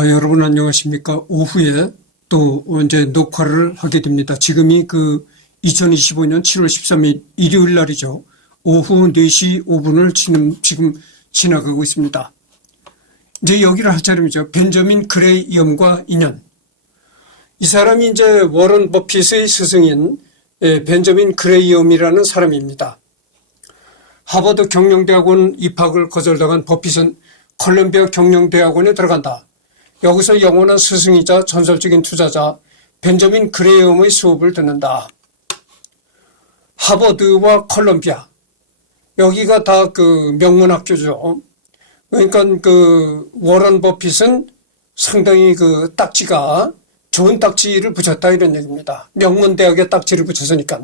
여러분 안녕하십니까. 오후에 또 이제 녹화를 하게 됩니다. 지금이 2025년 7월 13일 일요일 날이죠. 오후 4시 5분을 지금 지나가고 있습니다. 이제 여기를 할 차례이죠. 벤저민 그레이엄과 인연. 이 사람이 이제 워런 버핏의 스승인 벤저민 그레이엄이라는 사람입니다. 하버드 경영대학원 입학을 거절당한 버핏은 콜럼비아 경영대학원에 들어간다. 여기서 영원한 스승이자 전설적인 투자자 벤저민 그레이엄의 수업을 듣는다. 하버드와 콜럼비아, 여기가 다 명문학교죠. 그러니까 워런 버핏은 상당히 딱지가 좋은 딱지를 붙였다 이런 얘기입니다. 명문대학에 딱지를 붙였으니까.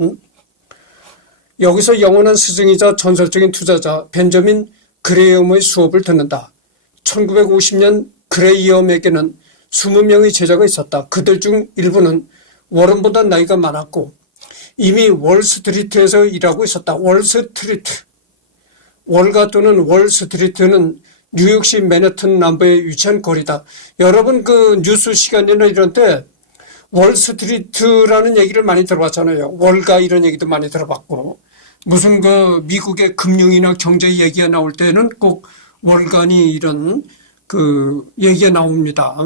여기서 영원한 스승이자 전설적인 투자자 벤저민 그레이엄의 수업을 듣는다. 1950년 그레이엄에게는 20명의 제자가 있었다. 그들 중 일부는 워런보다 나이가 많았고 이미 월스트리트에서 일하고 있었다. 월스트리트, 월가 또는 월스트리트는 뉴욕시 맨해튼 남부에 위치한 거리다. 여러분 뉴스 시간이나 이런 때 월스트리트라는 얘기를 많이 들어봤잖아요. 월가 이런 얘기도 많이 들어봤고, 무슨 미국의 금융이나 경제 얘기가 나올 때는 꼭 월간이 이런 얘기가 나옵니다.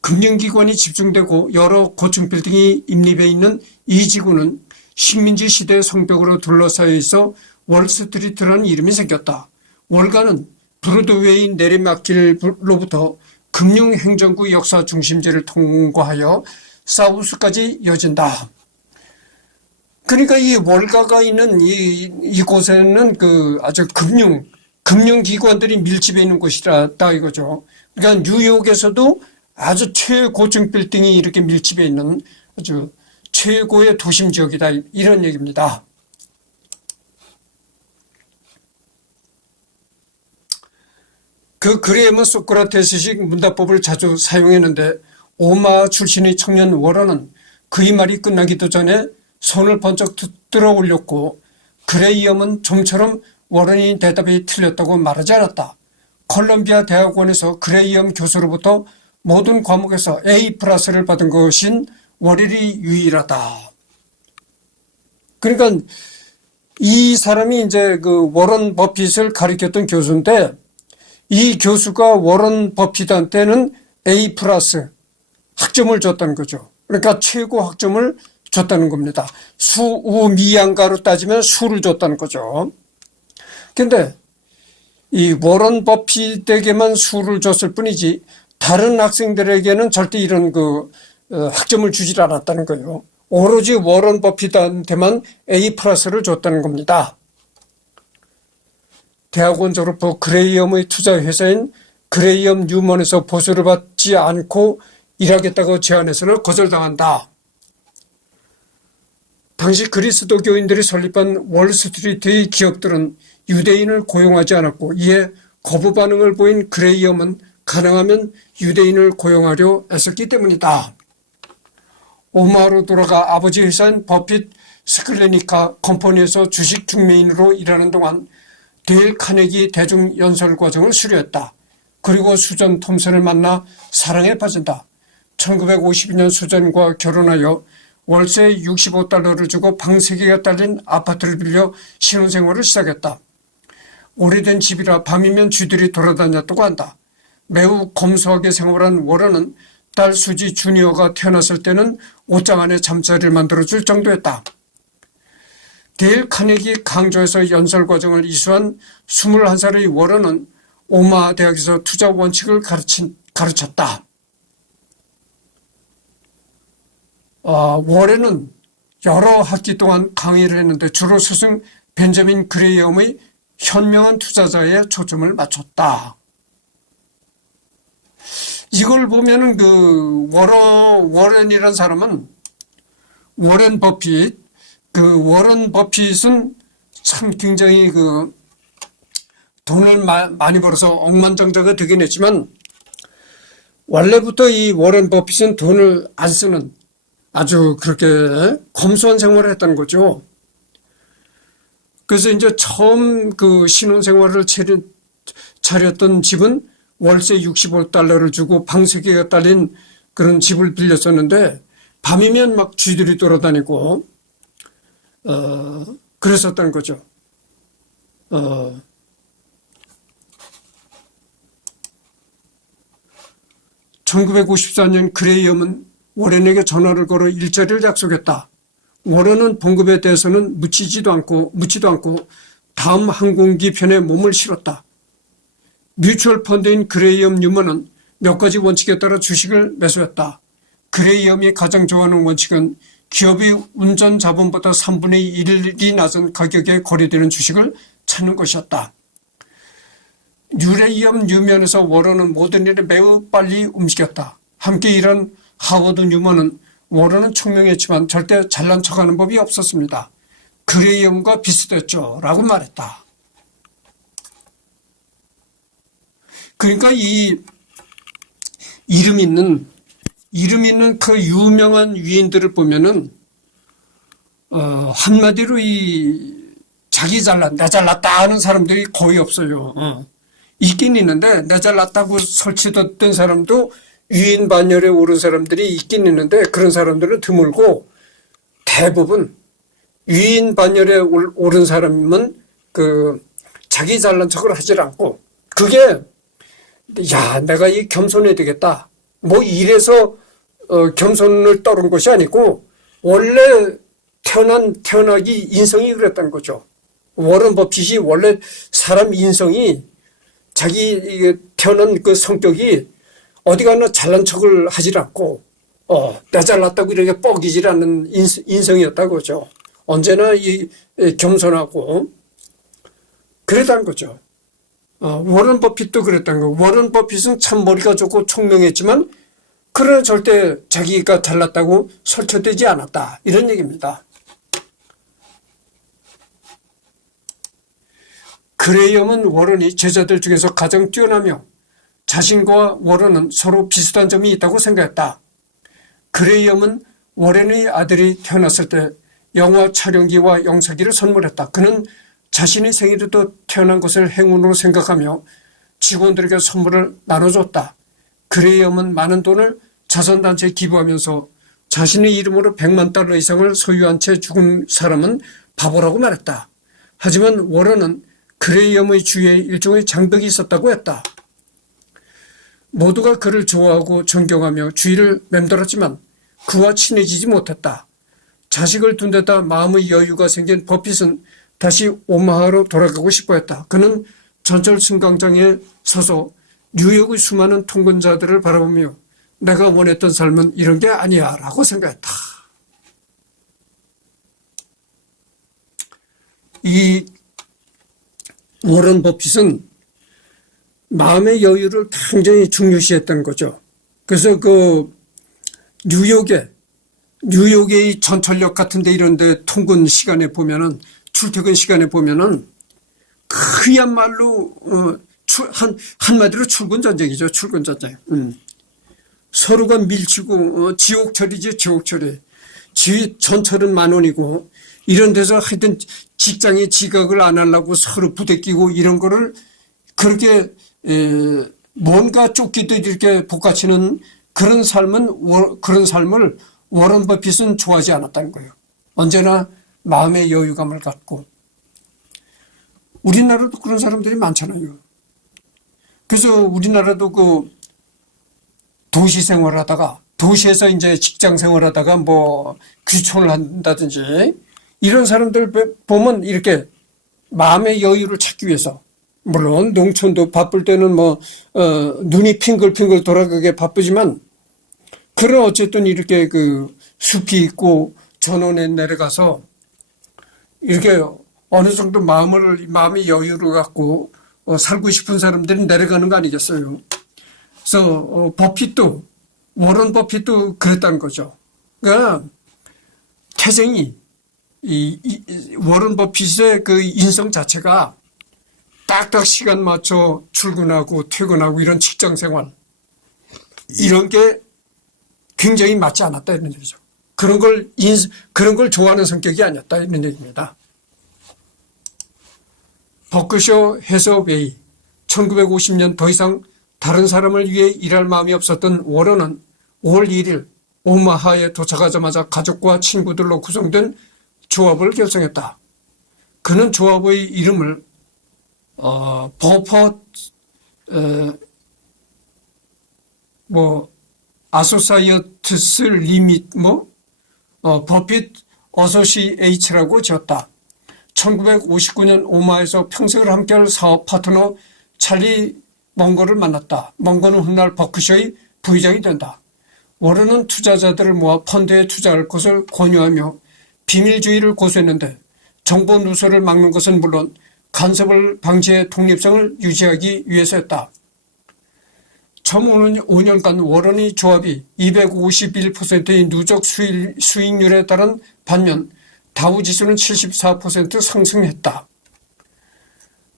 금융기관이 집중되고 여러 고층 빌딩이 임립해 있는 이 지구는 식민지 시대 성벽으로 둘러싸여 있어 월스트리트라는 이름이 생겼다. 월가는 브로드웨이 내리막길로부터 금융행정구 역사 중심지를 통과하여 사우스까지 이어진다. 그러니까 이 월가가 있는 이곳에는 아주 금융기관들이 밀집해 있는 곳이다 이거죠. 그러니까 뉴욕에서도 아주 최고층 빌딩이 이렇게 밀집해 있는 아주 최고의 도심 지역이다 이런 얘기입니다. 그레이엄은 소크라테스식 문답법을 자주 사용했는데 오마 출신의 청년 워런은 그의 말이 끝나기도 전에 손을 번쩍 들어 올렸고 그레이엄은 좀처럼 워런이 대답이 틀렸다고 말하지 않았다. 콜럼비아 대학원에서 그레이엄 교수로부터 모든 과목에서 A+를 받은 것인 월일이 유일하다. 그러니까 이 사람이 이제 워런 버핏을 가르쳤던 교수인데 이 교수가 워런 버핏한테는 A+ 학점을 줬다는 거죠. 그러니까 최고 학점을 줬다는 겁니다. 수우미양가로 따지면 수를 줬다는 거죠. 근데 이 워런 버핏에게만 수를 줬을 뿐이지 다른 학생들에게는 절대 이런 학점을 주질 않았다는 거예요. 오로지 워런 버핏한테만 A+를 줬다는 겁니다. 대학원 졸업 후 그레이엄의 투자 회사인 그레이엄 뉴먼에서 보수를 받지 않고 일하겠다고 제안해서는 거절당한다. 당시 그리스도교인들이 설립한 월스트리트의 기업들은 유대인을 고용하지 않았고 이에 거부 반응을 보인 그레이엄은 가능하면 유대인을 고용하려 애썼기 때문이다. 오마로 돌아가 아버지 회사인 버핏 스클레니카 컴퍼니에서 주식 중매인으로 일하는 동안 데일 카네기 대중연설과정을 수료했다. 그리고 수전 톰슨을 만나 사랑에 빠진다. 1952년 수전과 결혼하여 월세 $65를 주고 방 3개가 딸린 아파트를 빌려 신혼생활을 시작했다. 오래된 집이라 밤이면 쥐들이 돌아다녔다고 한다. 매우 검소하게 생활한 워런은 딸 수지 주니어가 태어났을 때는 옷장 안에 잠자리를 만들어줄 정도였다. 데일 카네기 강조에서 연설과정을 이수한 21살의 워런은 오마 대학에서 투자 원칙을 가르쳤다. 워런은 여러 학기 동안 강의를 했는데 주로 스승 벤저민 그레이엄의 현명한 투자자에 초점을 맞췄다. 이걸 보면은 워런이라는 사람은 워런 버핏, 워런 버핏은 참 굉장히 돈을 많이 벌어서 억만장자가 되긴 했지만 원래부터 이 워런 버핏은 돈을 안 쓰는 아주 그렇게 검소한 생활을 했다는 거죠. 그래서 이제 처음 신혼생활을 차렸던 집은 월세 65달러를 주고 방 3개가 딸린 그런 집을 빌렸었는데 밤이면 막 쥐들이 돌아다니고 그랬었다는 거죠. 1954년 그레이엄은 워렌에게 전화를 걸어 일자리를 약속했다. 워렌은 봉급에 대해서는 묻지도 않고 다음 항공기 편에 몸을 실었다. 뮤추얼 펀드인 그레이엄 뉴먼은 몇 가지 원칙에 따라 주식을 매수했다. 그레이엄이 가장 좋아하는 원칙은 기업이 운전 자본보다 3분의 1이 낮은 가격에 거래되는 주식을 찾는 것이었다. 유레이엄 뉴면에서 워런은 모든 일에 매우 빨리 움직였다. 함께 일한 하워드 뉴먼은 워런은 총명했지만 절대 잘난 척하는 법이 없었습니다. 그레이엄과 비슷했죠 라고 말했다. 그러니까 이 이름 있는 그 유명한 위인들을 보면은 한마디로 이 자기 나 잘났다 하는 사람들이 거의 없어요. 있긴 있는데 나 잘났다고 설치됐던 사람도 위인 반열에 오른 사람들이 있긴 있는데 그런 사람들은 드물고 대부분 위인 반열에 오른 사람은 그 자기 잘난 척을 하질 않고 그게 야 내가 이 겸손해야 되겠다 뭐 이래서 겸손을 떨은 것이 아니고 원래 태어나기 인성이 그랬다는 거죠. 워런 버핏이 원래 사람 인성이 자기 태어난 그 성격이 어디 가나 잘난 척을 하질 않고 나 잘났다고 이렇게 뻐기질 않는 인성이었다고 그러죠. 언제나 이 겸손하고 그랬다는 거죠. 워런 버핏도 그랬다는 거. 워런 버핏은 참 머리가 좋고 총명했지만 그러나 절대 자기가 잘났다고 설쳐되지 않았다. 이런 얘기입니다. 그레이엄은 워런이 제자들 중에서 가장 뛰어나며 자신과 워런은 서로 비슷한 점이 있다고 생각했다. 그레이엄은 워런의 아들이 태어났을 때 영화 촬영기와 영사기를 선물했다. 그는 자신의 생일에도 태어난 것을 행운으로 생각하며 직원들에게 선물을 나눠줬다. 그레이엄은 많은 돈을 자선단체에 기부하면서 자신의 이름으로 100만 달러 이상을 소유한 채 죽은 사람은 바보라고 말했다. 하지만 워런은 그레이엄의 주위에 일종의 장벽이 있었다고 했다. 모두가 그를 좋아하고 존경하며 주위를 맴돌았지만 그와 친해지지 못했다. 자식을 둔 데다 마음의 여유가 생긴 버핏은 다시 오마하로 돌아가고 싶어 했다. 그는 전철 승강장에 서서 뉴욕의 수많은 통근자들을 바라보며 내가 원했던 삶은 이런 게 아니야 라고 생각했다. 이 워런 버핏은 마음의 여유를 굉장히 중요시했던 거죠. 그래서 그 뉴욕의 전철역 같은데 이런데 통근 시간에 보면은 출퇴근 시간에 보면은 그야말로 한마디로 출근 전쟁이죠. 출근 전쟁. 서로가 밀치고 지옥철이지 지옥철이. 전철은 10,000원이고 이런 데서 하여튼 직장에 지각을 안 하려고 서로 부대끼고 이런 거를 그렇게 뭔가 쫓기도 이렇게 복가치는 그런 삶을 워런 버핏은 좋아하지 않았다는 거예요. 언제나 마음의 여유감을 갖고. 우리나라도 그런 사람들이 많잖아요. 그래서 우리나라도 그 도시 생활하다가 도시에서 이제 직장 생활하다가 뭐 귀촌을 한다든지 이런 사람들 보면 이렇게 마음의 여유를 찾기 위해서 물론 농촌도 바쁠 때는 눈이 핑글핑글 돌아가게 바쁘지만 그런 어쨌든 이렇게 그 숲이 있고 전원에 내려가서 이렇게 어느 정도 마음의 여유를 갖고 살고 싶은 사람들이 내려가는 거 아니겠어요. 그래서 워런 버핏도 그랬다는 거죠. 그러니까 태생이 워런 버핏의 그 인성 자체가 딱딱 시간 맞춰 출근하고 퇴근하고 이런 직장 생활 이런 게 굉장히 맞지 않았다 이런 얘기죠. 그런 걸 좋아하는 성격이 아니었다 이런 얘기입니다. 버크셔 해서웨이 1950년 더 이상 다른 사람을 위해 일할 마음이 없었던 워런은 5월 1일 오마하에 도착하자마자 가족과 친구들로 구성된 조합을 결성했다. 그는 조합의 이름을 버퍼 아소사이어티스 리밋 버핏 어소시에이츠라고 지었다. 1959년 오마에서 평생을 함께할 사업 파트너 찰리 멍거를 만났다. 멍거는 훗날 버크셔의 부의장이 된다. 워런은 투자자들을 모아 펀드에 투자할 것을 권유하며 비밀주의를 고수했는데 정보 누설을 막는 것은 물론 간섭을 방지해 독립성을 유지하기 위해서였다. 처음 5년간 워런의 조합이 251%의 누적 수익률에 따른 반면 다우지수는 74% 상승했다.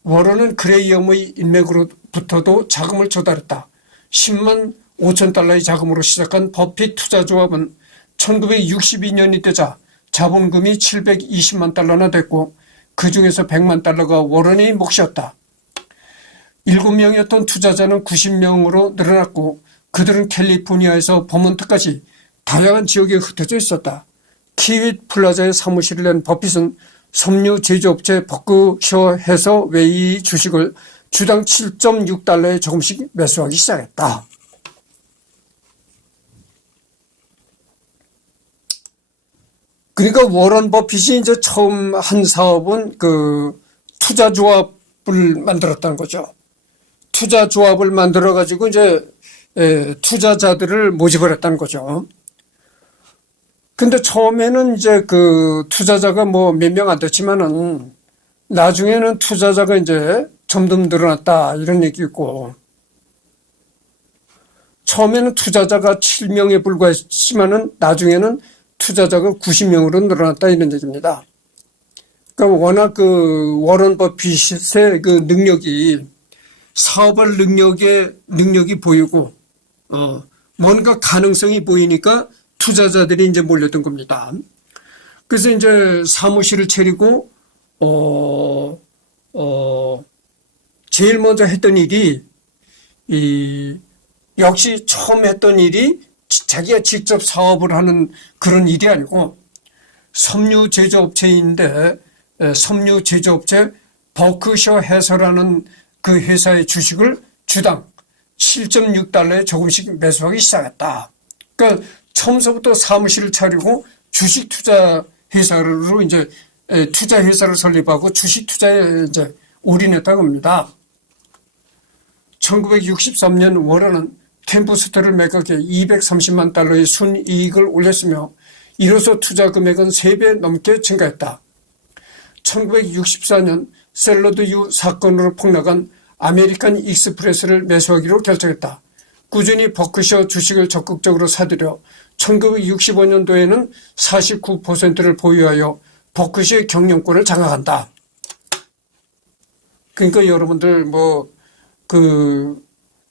워런은 그레이엄의 인맥으로부터도 자금을 조달했다. 10만 5천 달러의 자금으로 시작한 버핏 투자조합은 1962년이 되자 자본금이 720만 달러나 됐고 그 중에서 100만 달러가 워런의 몫이었다. 7명이었던 투자자는 90명으로 늘어났고 그들은 캘리포니아에서 버몬트까지 다양한 지역에 흩어져 있었다. 키윗 플라자에 사무실을 낸 버핏은 섬유 제조업체 버크셔 해서웨이 주식을 주당 7.6달러에 조금씩 매수하기 시작했다. 그러니까 워런 버핏이 이제 처음 한 사업은 그 투자조합을 만들었다는 거죠. 투자조합을 만들어 가지고 이제 투자자들을 모집을 했다는 거죠. 근데 처음에는 이제 그 투자자가 뭐 몇 명 안 됐지만은 나중에는 투자자가 이제 점점 늘어났다 이런 얘기 있고, 처음에는 투자자가 7명에 불과했지만은 나중에는 투자자가 90명으로 늘어났다 이런 얘기입니다. 그러니까 워낙 그 워런 버핏의 그 능력이 사업할 능력이 보이고 뭔가 가능성이 보이니까 투자자들이 이제 몰렸던 겁니다. 그래서 이제 사무실을 차리고 제일 먼저 했던 일이 역시 처음 했던 일이 자기가 직접 사업을 하는 그런 일이 아니고 섬유 제조업체인데 섬유 제조업체 버크셔 해서라는 그 회사의 주식을 주당 7.6달러에 조금씩 매수하기 시작했다. 그러니까 처음서부터 사무실을 차리고 주식 투자 회사로 이제 투자 회사를 설립하고 주식 투자에 이제 올인했다고 합니다. 1963년 워런은 템포스터를 매각해 230만 달러의 순이익을 올렸으며 이로써 투자 금액은 3배 넘게 증가했다. 1964년 샐러드유 사건으로 폭락한 아메리칸 익스프레스를 매수하기로 결정했다. 꾸준히 버크셔 주식을 적극적으로 사들여 1965년도에는 49%를 보유하여 버크셔의 경영권을 장악한다. 그러니까 여러분들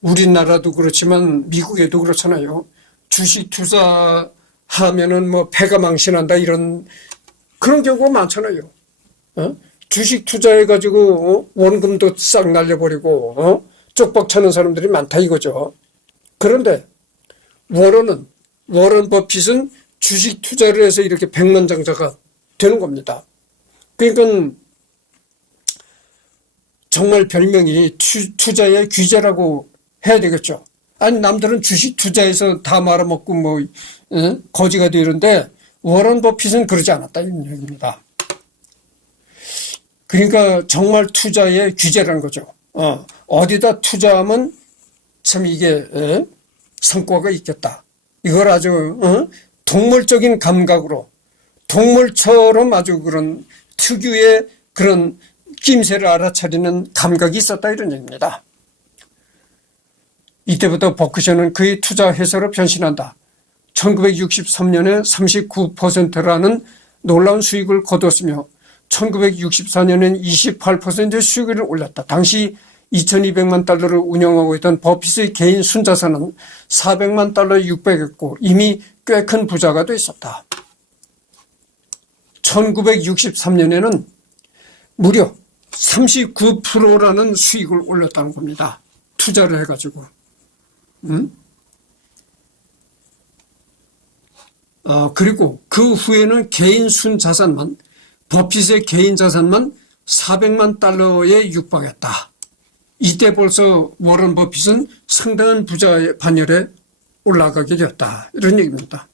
우리나라도 그렇지만 미국에도 그렇잖아요. 주식 투자하면은 패가 망신한다 이런 그런 경우가 많잖아요. 주식 투자해가지고 원금도 싹 날려버리고 쪽박 차는 사람들이 많다 이거죠. 그런데 워런 버핏은 주식 투자를 해서 이렇게 백만장자가 되는 겁니다. 그러니까 정말 별명이 투자의 귀재라고 해야 되겠죠. 아니 남들은 주식 투자해서 다 말아먹고 거지가 되는데 워런 버핏은 그러지 않았다 이런 얘기입니다. 그러니까 정말 투자의 귀재라는 거죠. 어디다 투자하면 참 이게 성과가 있겠다. 이걸 아주 동물적인 감각으로 동물처럼 아주 그런 특유의 그런 낌새를 알아차리는 감각이 있었다 이런 얘기입니다. 이때부터 버크셔는 그의 투자 회사로 변신한다. 1963년에 39%라는 놀라운 수익을 거뒀으며 1964년엔 28%의 수익을 올렸다. 당시 2200만 달러를 운영하고 있던 버핏의 개인 순자산은 400만 달러에 육박했고 이미 꽤 큰 부자가 돼 있었다. 1963년에는 무려 39%라는 수익을 올렸다는 겁니다. 투자를 해가지고. 그리고 그 후에는 개인 순자산만, 버핏의 개인 자산만 400만 달러에 육박했다. 이때 벌써 워런 버핏은 상당한 부자의 반열에 올라가게 되었다. 이런 얘기입니다.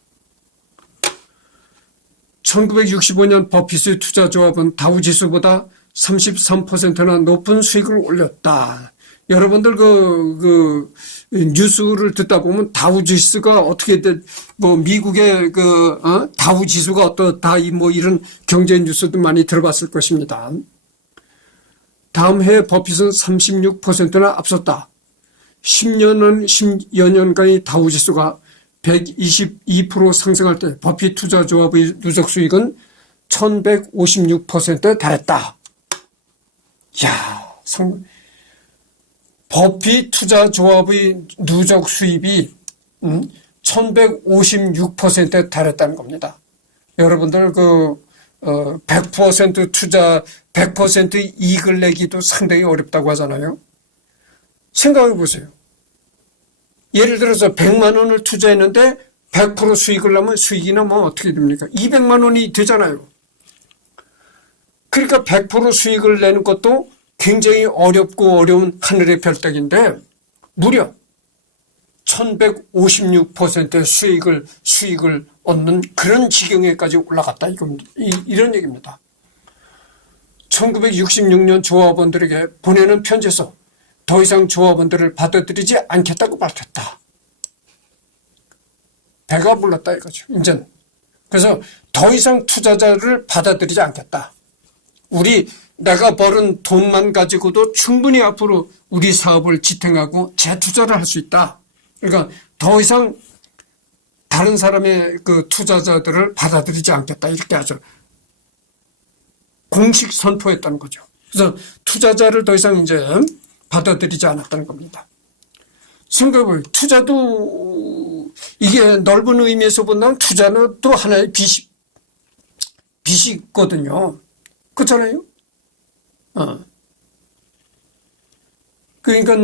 1965년 버핏의 투자조합은 다우지수보다 33%나 높은 수익을 올렸다. 여러분들 뉴스를 듣다 보면 다우지수가 어떻게 미국의 다우지수가 어떻다 이런 경제 뉴스도 많이 들어봤을 것입니다. 다음 해에 버핏은 36%나 앞섰다. 10여 년간의 다우지수가 122% 상승할 때 버핏 투자조합의 누적 수익은 1156%에 달했다. 버핏 투자조합의 누적 수입이 1156%에 달했다는 겁니다. 여러분들 100% 투자, 100% 이익을 내기도 상당히 어렵다고 하잖아요. 생각해 보세요. 예를 들어서 100만 원을 투자했는데 100% 수익을 내면 수익이 나면 어떻게 됩니까? 200만 원이 되잖아요. 그러니까 100% 수익을 내는 것도 굉장히 어렵고 어려운 하늘의 별따기인데 무려 1156%의 수익을 얻는 그런 지경에까지 올라갔다. 이런 얘기입니다. 1966년 조합원들에게 보내는 편지에서 더 이상 조합원들을 받아들이지 않겠다고 밝혔다. 배가 불렀다 이거죠. 이제는. 그래서 더 이상 투자자를 받아들이지 않겠다. 내가 벌은 돈만 가지고도 충분히 앞으로 우리 사업을 지탱하고 재투자를 할 수 있다. 그러니까 더 이상 다른 사람의 투자자들을 받아들이지 않겠다. 이렇게 아주 공식 선포했다는 거죠. 그래서 투자자를 더 이상 이제 받아들이지 않았다는 겁니다. 생각해보면 투자도 이게 넓은 의미에서 본다면 투자는 또 하나의 빚이 있거든요. 그렇잖아요. 그러니까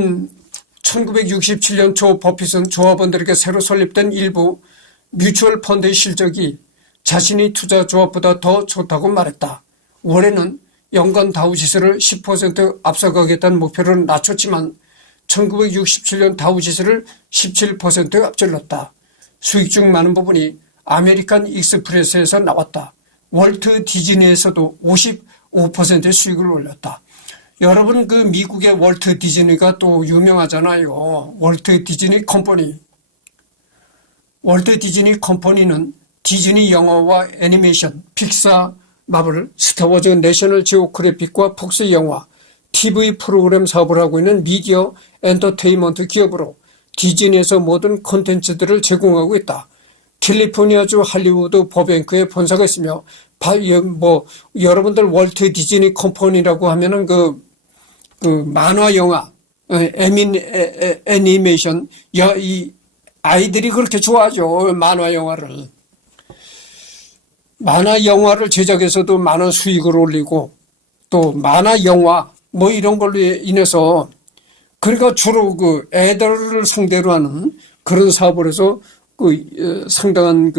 1967년 초 버핏은 조합원들에게 새로 설립된 일부 뮤추얼 펀드의 실적이 자신의 투자 조합보다 더 좋다고 말했다. 올해는 연간 다우지수를 10% 앞서가겠다는 목표를 낮췄지만 1967년 다우지수를 17% 앞질렀다. 수익 중 많은 부분이 아메리칸 익스프레스에서 나왔다. 월트 디즈니에서도 55%의 수익을 올렸다. 여러분 미국의 월트 디즈니가 또 유명하잖아요. 월트 디즈니 컴퍼니. 월트 디즈니 컴퍼니는 디즈니 영화와 애니메이션, 픽사, 마블, 스타워즈, 내셔널 지오그래픽과 폭스 영화, TV 프로그램 사업을 하고 있는 미디어 엔터테인먼트 기업으로 디즈니에서 모든 콘텐츠들을 제공하고 있다. 캘리포니아주 할리우드 버뱅크에 본사가 있으며 여러분들 월트 디즈니 컴퍼니라고 하면은 만화 영화, 애니메이션, 이 아이들이 그렇게 좋아하죠. 만화 영화를. 만화 영화를 제작해서도 많은 수익을 올리고 또 만화 영화 이런 걸로 인해서 그러니까 주로 애들을 상대로 하는 그런 사업을 해서 상당한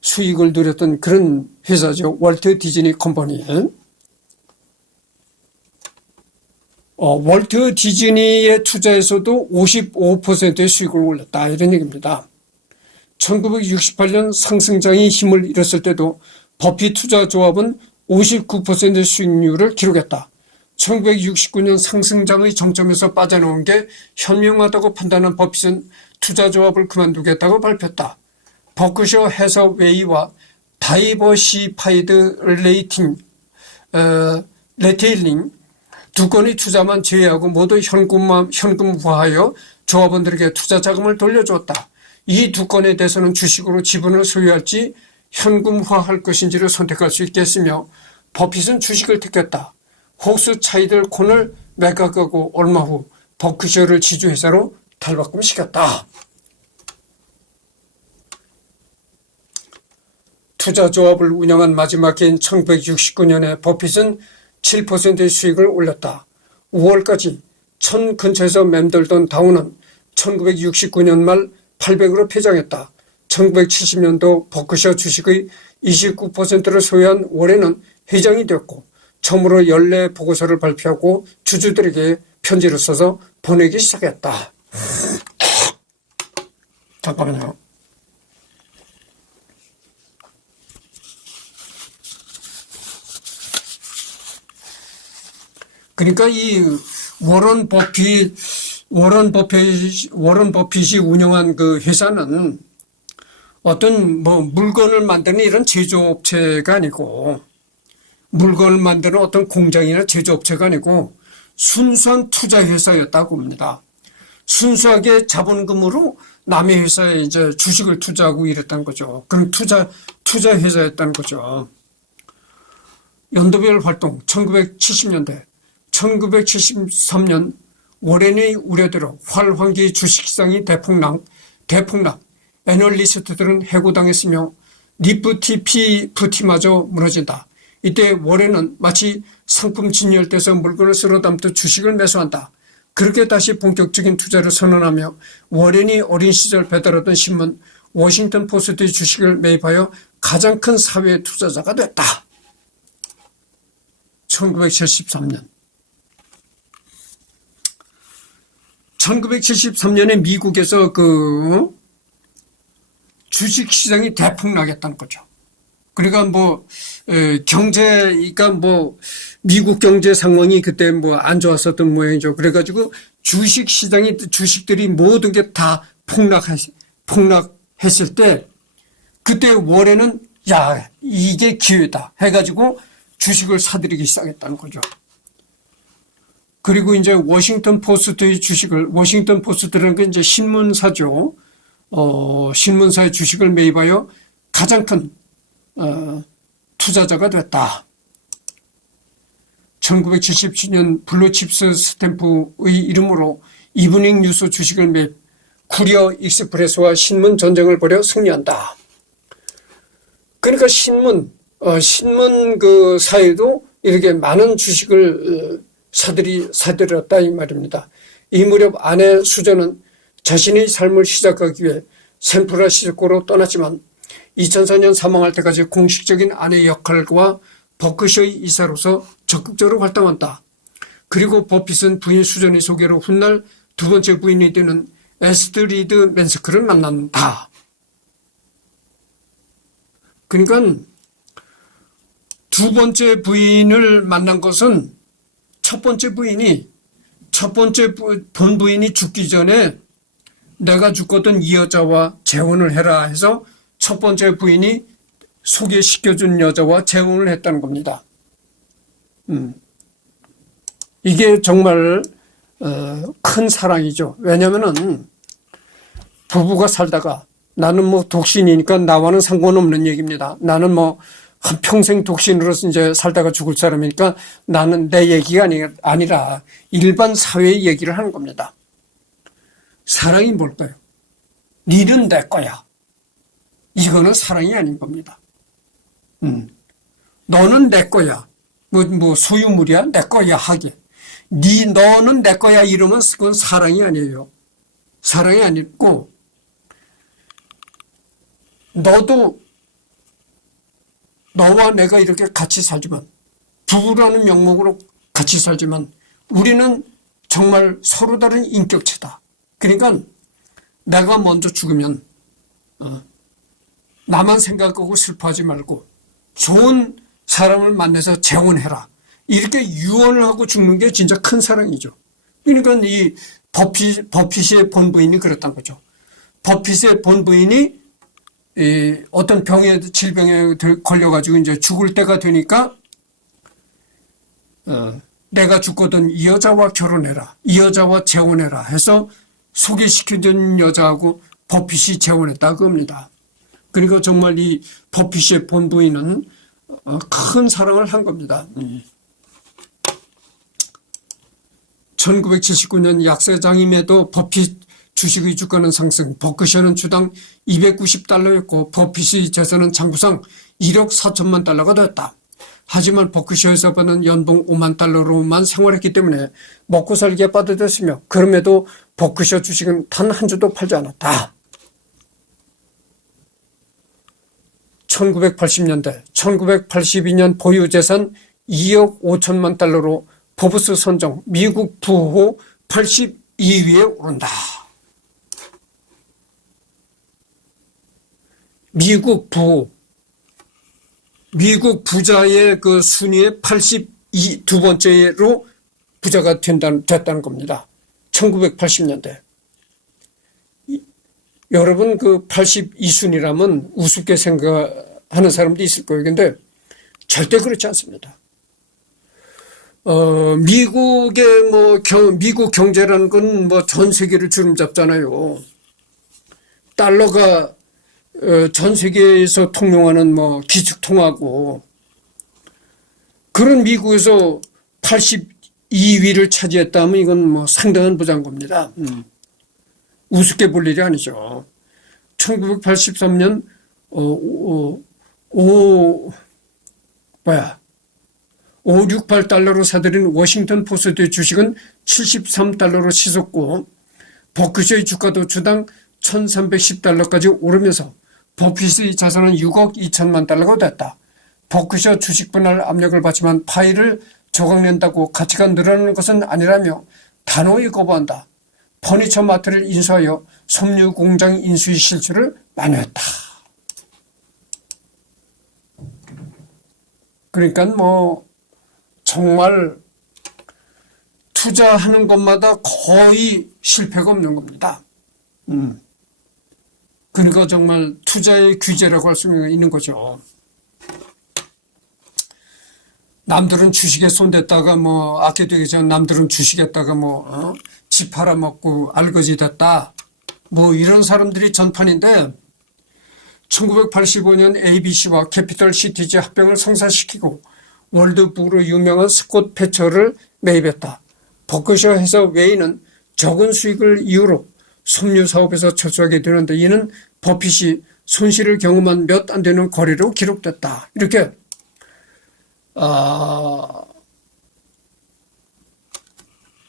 수익을 누렸던 그런 회사죠. 월트 디즈니 컴퍼니. 월트 디즈니에 투자해서도 55%의 수익을 올렸다. 이런 얘기입니다. 1968년 상승장이 힘을 잃었을 때도 버핏 투자조합은 59%의 수익률을 기록했다. 1969년 상승장의 정점에서 빠져나온 게 현명하다고 판단한 버핏은 투자조합을 그만두겠다고 발표했다. 버크셔 해서웨이와 다이버시파이드 레테일링 두 건의 투자만 제외하고 모두 현금화하여 조합원들에게 투자 자금을 돌려주었다. 이 두 건에 대해서는 주식으로 지분을 소유할지 현금화할 것인지를 선택할 수 있겠으며 버핏은 주식을 택했다. 호스 차이들 콘을 매각하고 얼마 후 버크셔를 지주회사로 탈바꿈시켰다. 투자조합을 운영한 마지막 해인 1969년에 버핏은 7%의 수익을 올렸다. 5월까지 1000 근처에서 맴돌던 다우는 1969년 말 800으로 폐장했다. 1970년도 버크셔 주식의 29%를 소유한 워렌은 회장이 되었고 처음으로 연례 보고서를 발표하고 주주들에게 편지를 써서 보내기 시작했다. 잠깐만요. 그러니까 이 워런 버핏이 운영한 그 회사는 어떤 뭐 물건을 만드는 이런 제조업체가 아니고, 물건을 만드는 어떤 공장이나 제조업체가 아니고 순수한 투자회사였다고 합니다. 순수하게 자본금으로 남의 회사에 이제 주식을 투자하고 이랬다는 거죠. 그럼 투자회사였다는 거죠. 연도별 활동 1970년대, 1973년 워렌의 우려대로 활황기 주식시장이 대폭락, 애널리스트들은 해고당했으며 니프티 피프티마저 무너진다. 이때 워렌은 마치 상품 진열대에서 물건을 쓸어 담듯 주식을 매수한다. 그렇게 다시 본격적인 투자를 선언하며 워렌이 어린 시절 배달하던 신문 워싱턴 포스트의 주식을 매입하여 가장 큰 사회 투자자가 됐다. 1973년. 1973년에 미국에서 그 주식시장이 대폭락했다는 거죠. 그러니까 뭐 경제가 뭐 미국 경제 상황이 그때 뭐 안 좋았었던 모양이죠. 그래가지고 주식들이 모든 게 다 폭락했을 때 그때 워렌은 야 이게 기회다 해가지고 주식을 사들이기 시작했다는 거죠. 그리고 이제 워싱턴 포스트의 주식을, 워싱턴 포스트라는 게 이제 신문사죠. 신문사의 주식을 매입하여 가장 큰 투자자가 됐다. 1977년 블루칩스 스탬프의 이름으로 이브닝 뉴스 주식을 매입, 쿠리어 익스프레스와 신문 전쟁을 벌여 승리한다. 그러니까 신문 그 사회도 이렇게 많은 주식을 사들였다 이 말입니다. 이 무렵 아내 수전은 자신의 삶을 시작하기 위해 샌프란시스코로 떠났지만 2004년 사망할 때까지 공식적인 아내 역할과 버크셔의 이사로서 적극적으로 활동한다. 그리고 버핏은 부인 수전의 소개로 훗날 두 번째 부인이 되는 에스트리드 맨스크를 만난다. 그러니까 두 번째 부인을 만난 것은 첫 번째 본부인이 죽기 전에 내가 죽거든 이 여자와 재혼을 해라 해서 첫 번째 부인이 소개시켜준 여자와 재혼을 했다는 겁니다. 이게 정말 큰 사랑이죠. 왜냐면은 부부가 살다가 나는 뭐 독신이니까 나와는 상관없는 얘기입니다. 나는 뭐 한평생 독신으로서 이제 살다가 죽을 사람이니까 나는 내 얘기가 아니라 일반 사회의 얘기를 하는 겁니다. 사랑이 뭘까요? 니는 내 거야. 이거는 사랑이 아닌 겁니다. 너는 내 거야. 뭐 소유물이야? 내 거야 하게. 너는 내 거야 이러면 그건 사랑이 아니에요. 사랑이 아니고 너도 너와 내가 이렇게 같이 살지만 부부라는 명목으로 같이 살지만 우리는 정말 서로 다른 인격체다. 그러니까 내가 먼저 죽으면 나만 생각하고 슬퍼하지 말고 좋은 사람을 만나서 재혼해라. 이렇게 유언을 하고 죽는 게 진짜 큰 사랑이죠. 그러니까 이 버핏의 본부인이 그랬던 거죠. 버핏의 본부인이 어떤 질병에 걸려가지고 이제 죽을 때가 되니까, 내가 죽거든 이 여자와 결혼해라. 이 여자와 재혼해라 해서 소개시켜준 여자하고 버핏이 재혼했다 그겁니다. 그러니까 정말 이 버핏의 본부인은 큰 사랑을 한 겁니다. 1979년 약세장임에도 버핏 주식의 주가는 상승, 버크셔는 주당 $290였고 버핏의 재산은 장부상 1억 4천만 달러가 되었다. 하지만 버크셔에서 받는 연봉 5만 달러로만 생활했기 때문에 먹고 살기에 빠듯했으며 그럼에도 버크셔 주식은 단 한 주도 팔지 않았다. 1980년대, 1982년 보유재산 2억 5천만 달러로 포브스 선정 미국 부호 82위에 오른다. 미국 부자의 그 순위에 82, 두 번째로 부자가 됐다는 겁니다. 1980년대. 여러분 그 82순위라면 우습게 생각하는 사람도 있을 거예요. 근데 절대 그렇지 않습니다. 미국의 미국 경제라는 건 전 세계를 주름잡잖아요. 달러가 전 세계에서 통용하는 기축통화고 그런 미국에서 82위를 차지했다면 이건 상당한 부자인 겁니다. 우습게 볼 일이 아니죠. 1983년 568달러로 사들인 워싱턴 포스트의 주식은 73달러로 치솟고 버크셔의 주가도 주당 1310달러까지 오르면서 버핏의 자산은 6억 2천만 달러가 됐다. 버크셔 주식 분할 압력을 받지만 파이를 조각낸다고 가치가 늘어나는 것은 아니라며 단호히 거부한다. 퍼니처 마트를 인수하여 섬유 공장 인수의 실수를 만회했다. 그러니까 정말 투자하는 것마다 거의 실패가 없는 겁니다. 그러니까 정말 투자의 규제라고 할 수 있는 거죠. 남들은 주식에 손댔다가 아껴두기 전 남들은 주식에다가 집 팔아먹고 알거지 됐다. 이런 사람들이 전판인데 1985년 ABC와 캐피털 시티즈 합병을 성사시키고 월드북으로 유명한 스콧 패처를 매입했다. 버크셔 회사 웨이는 적은 수익을 이유로 섬유 사업에서 철수하게 되는데 이는 버핏이 손실을 경험한 몇 안 되는 거래로 기록됐다. 이렇게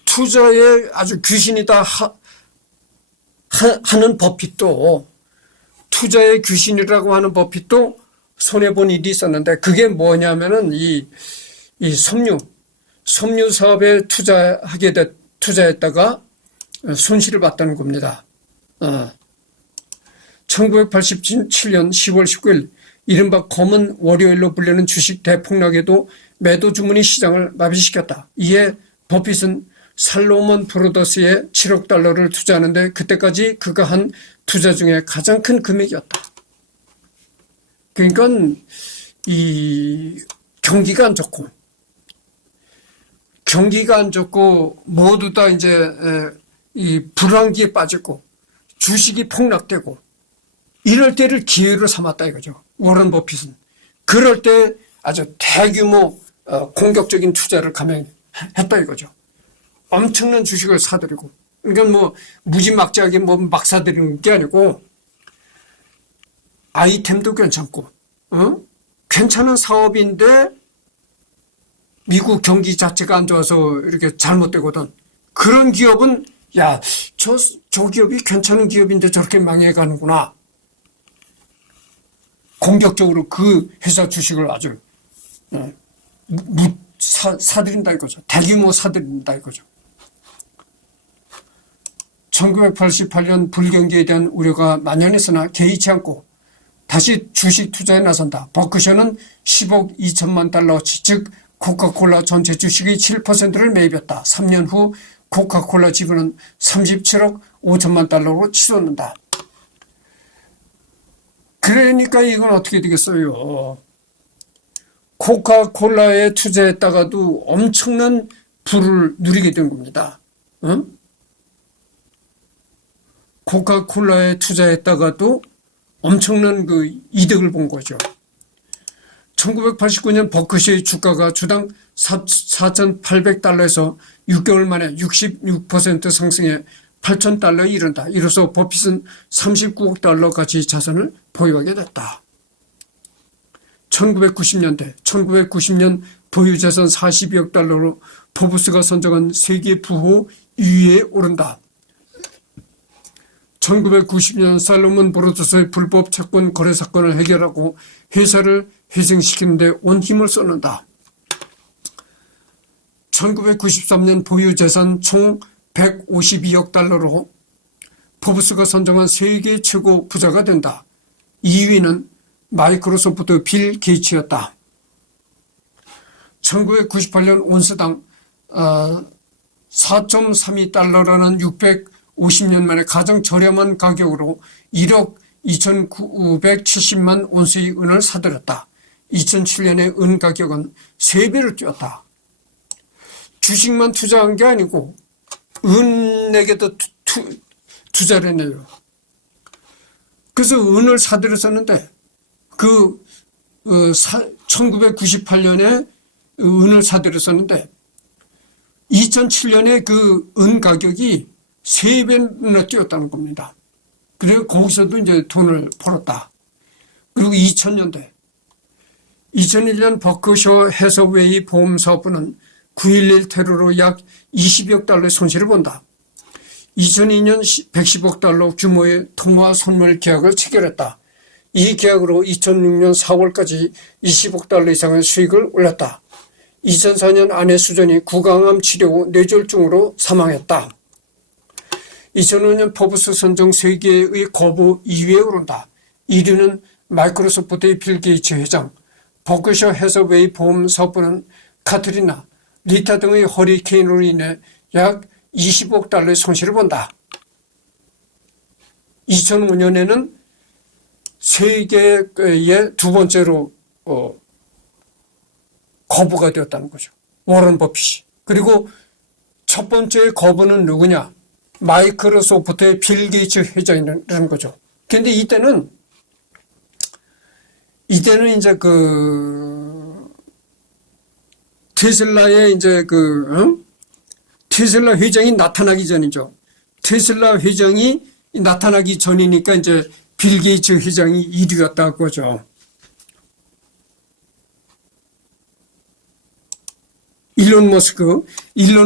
투자에 아주 귀신이다 하는 버핏도 투자의 귀신이라고 하는 버핏도 손해본 일이 있었는데 그게 뭐냐면은 이 섬유 사업에 투자했다가 손실을 봤다는 겁니다. 1987년 10월 19일 이른바 검은 월요일로 불리는 주식 대폭락에도 매도 주문이 시장을 마비시켰다. 이에 버핏은 살로몬 브로더스에 7억 달러를 투자하는데 그때까지 그가 한 투자 중에 가장 큰 금액이었다. 그러니까 이 경기가 안 좋고 모두 다 이제 이 불황기에 빠졌고 주식이 폭락되고 이럴 때를 기회로 삼았다 이거죠. 워런 버핏은. 그럴 때 아주 대규모 공격적인 투자를 감행했다 이거죠. 엄청난 주식을 사들이고 그러니까 무지막지하게 막 사들이는 게 아니고 아이템도 괜찮고 괜찮은 사업인데 미국 경기 자체가 안 좋아서 이렇게 잘못되거든. 그런 기업은 저 기업이 괜찮은 기업인데 저렇게 망해가는구나. 공격적으로 그 회사 주식을 아주 사들인다 이거죠. 대규모 사들인다 이거죠. 1988년 불경기에 대한 우려가 만연했으나 개의치 않고 다시 주식 투자에 나선다. 버크셔는 10억 2천만 달러치 즉 코카콜라 전체 주식의 7%를 매입했다. 3년 후 코카콜라 지분은 37억 5천만 달러로 치솟는다. 그러니까 이건 어떻게 되겠어요. 코카콜라에 투자했다가도 엄청난 부를 누리게 된 겁니다. 코카콜라에 투자했다가도 엄청난 그 이득을 본 거죠. 1989년 버크셔의 주가가 주당 4,800달러에서 6개월 만에 66% 상승해 8,000달러에 이른다. 이로써 버핏은 39억 달러 가치 자산을 보유하게 됐다. 1990년 보유재산 42억 달러로 포브스가 선정한 세계 부호 2위에 오른다. 1990년 살로몬 브로더스의 불법 채권 거래 사건을 해결하고 회사를 회생시키는 데 온 힘을 쏟는다. 1993년 보유재산 총 152억 달러로 포브스가 선정한 세계 최고 부자가 된다. 2위는 마이크로소프트 빌 게이츠였다. 1998년 온스당 4.32달러라는 650년 만에 가장 저렴한 가격으로 1억 2,970만 온스의 은을 사들였다. 2007년에 은 가격은 3배를 뛰었다. 주식만 투자한 게 아니고 은에게도 투자를 했네요. 그래서 은을 사들였었는데 1998년에 은을 사들였었는데 2007년에 그 은 가격이 3배나 뛰었다는 겁니다. 그리고 거기서도 이제 돈을 벌었다. 그리고 2001년 버크셔 해서웨이 보험사업부는 9.11 테러로 약 20억 달러의 손실을 본다. 2002년 110억 달러 규모의 통화 선물 계약을 체결했다. 이 계약으로 2006년 4월까지 20억 달러 이상의 수익을 올렸다. 2004년 아내 수전이 구강암 치료 후 뇌졸중으로 사망했다. 2005년 포브스 선정 세계의 거부 2위에 오른다. 1위는 마이크로소프트의 빌 게이츠 회장, 버크셔 해서웨이 보험사업부는 카트리나, 리타 등의 허리케인으로 인해 약 20억 달러의 손실을 본다. 2005년에는 세계의 두 번째로 거부가 되었다는 거죠. 워런 버핏이. 그리고 첫 번째 거부는 누구냐? 마이크로소프트의 빌 게이츠 회장이라는 거죠. 그런데 이때는 이제 테슬라의 이제 테슬라 회장이 나타나기 전이죠. 테슬라 회장이 나타나기 전이니까 이제 빌 게이츠 회장이 1위였다고 거죠. 일론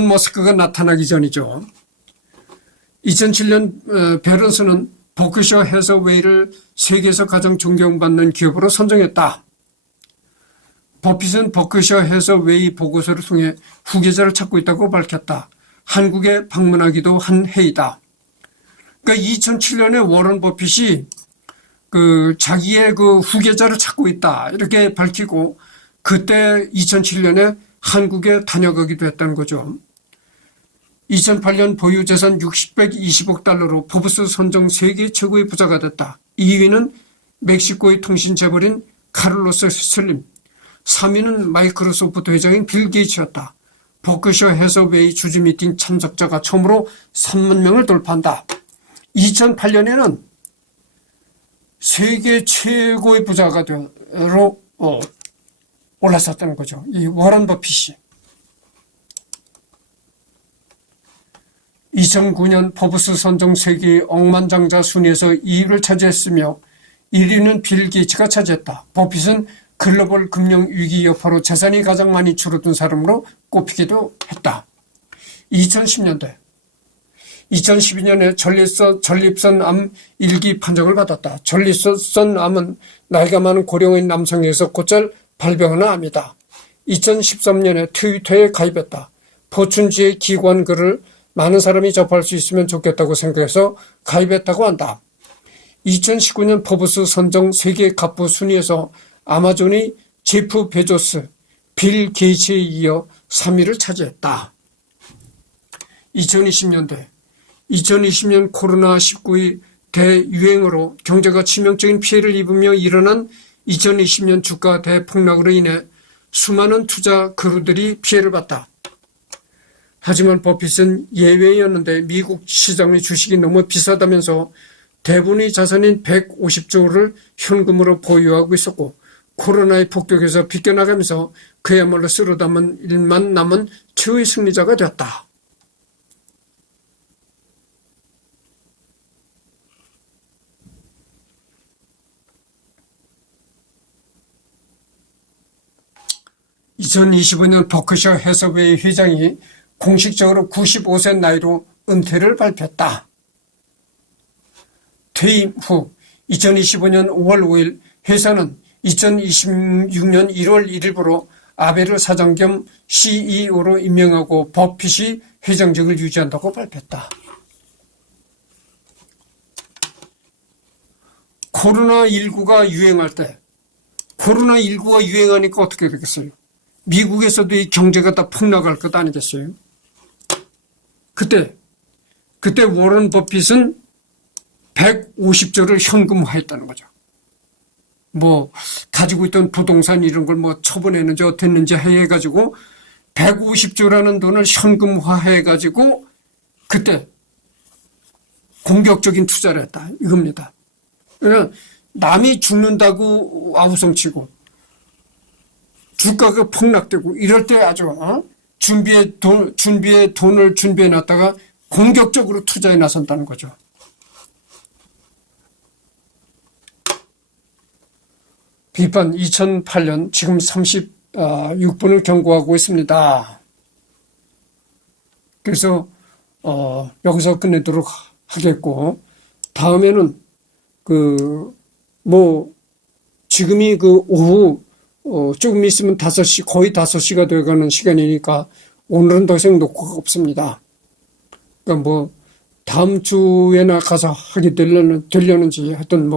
머스크가 나타나기 전이죠. 2007년 베런슨은 버크셔 해서웨이를 세계에서 가장 존경받는 기업으로 선정했다. 버핏은 버크셔 해서웨이 보고서를 통해 후계자를 찾고 있다고 밝혔다. 한국에 방문하기도 한 해이다. 그러니까 2007년에 워런 버핏이 자기의 후계자를 찾고 있다 이렇게 밝히고 그때 2007년에 한국에 다녀가기도 했다는 거죠. 2008년 보유재산 120억 달러로 포브스 선정 세계 최고의 부자가 됐다. 2위는 멕시코의 통신재벌인 카를로스 슬림, 3위는 마이크로소프트 회장인 빌 게이츠였다. 버크셔 해서웨이 주주 미팅 참석자가 처음으로 3만 명을 돌파한다. 2008년에는 세계 최고의 부자가 되로 올랐었다는 거죠. 이 워런 버핏이. 2009년 포브스 선정 세계 억만장자 순위에서 2위를 차지했으며 1위는 빌 게이츠가 차지했다. 버핏은 글로벌 금융 위기 여파로 재산이 가장 많이 줄어든 사람으로 꼽히기도 했다. 2012년에 전립선 암 1기 판정을 받았다. 전립선 암은 나이가 많은 고령의 남성에서 곧잘 발병하는 암이다. 2013년에 트위터에 가입했다. 포춘지의 기관 글을 많은 사람이 접할 수 있으면 좋겠다고 생각해서 가입했다고 한다. 2019년 포브스 선정 세계 갑부 순위에서 아마존의 제프 베조스, 빌 게이츠에 이어 3위를 차지했다. 2020년 코로나19의 대유행으로 경제가 치명적인 피해를 입으며 일어난 2020년 주가 대폭락으로 인해 수많은 투자 그룹들이 피해를 봤다. 하지만 버핏은 예외였는데 미국 시장의 주식이 너무 비싸다면서 대부분의 자산인 150조를 현금으로 보유하고 있었고 코로나의 폭격에서 비껴나가면서 그야말로 쓸어담은 일만 남은 최후의 승리자가 되었다. 2025년 버크셔 해서웨이 회장이 공식적으로 95세 나이로 은퇴를 발표했다. 퇴임 후 2025년 5월 5일 회사는 2026년 1월 1일부로 아베를 사장 겸 CEO로 임명하고 버핏이 회장직을 유지한다고 발표했다. 코로나19가 유행할 때, 코로나19가 유행하니까 어떻게 되겠어요? 미국에서도 이 경제가 다 폭락할 것 아니겠어요? 그때 워런 버핏은 150조를 현금화했다는 거죠. 뭐 가지고 있던 부동산 이런 걸 뭐 처분했는지 어땠는지 해가지고 150조라는 돈을 현금화해가지고 그때 공격적인 투자를 했다 이겁니다. 그러니까 남이 죽는다고 아우성치고 주가가 폭락되고 이럴 때 아주 준비해 돈을 준비해 놨다가 공격적으로 투자에 나선다는 거죠. 비판 2008년 지금 36분을 경고하고 있습니다. 그래서 여기서 끝내도록 하겠고, 다음에는 지금이 오후 조금 있으면 5시, 거의 5시가 돼가는 시간이니까 오늘은 더 이상 녹화가 없습니다. 그러니까 다음 주에나 가서 하게 되려는지 하여튼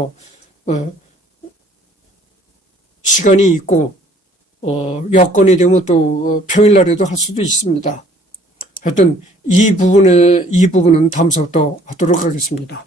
시간이 있고 여건이 되면 또 평일날에도 할 수도 있습니다. 하여튼 이 부분은 다음 주부터 하도록 하겠습니다.